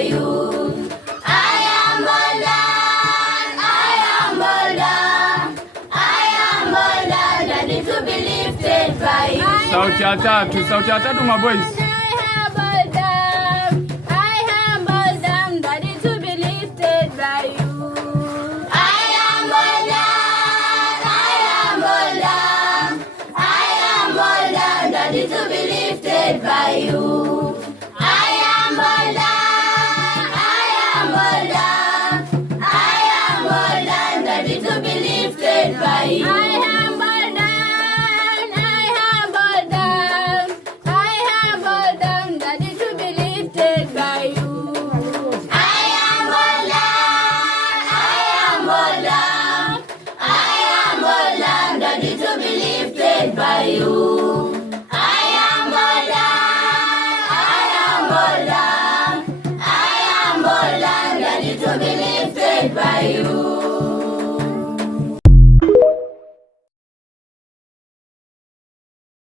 by you. I am bold, I am bold, I am bold, ready to be lifted by you. Sauti ya tatu my boys. Ready to be lifted by you. I am bolder, I am bolder, I am bolder, ready to be lifted by you. I am bolder, I am bolder, I am bolder, ready to be lifted by you. I am bolder, I am bolder, I am bolder, ready to be lifted by you. To be lifted by you.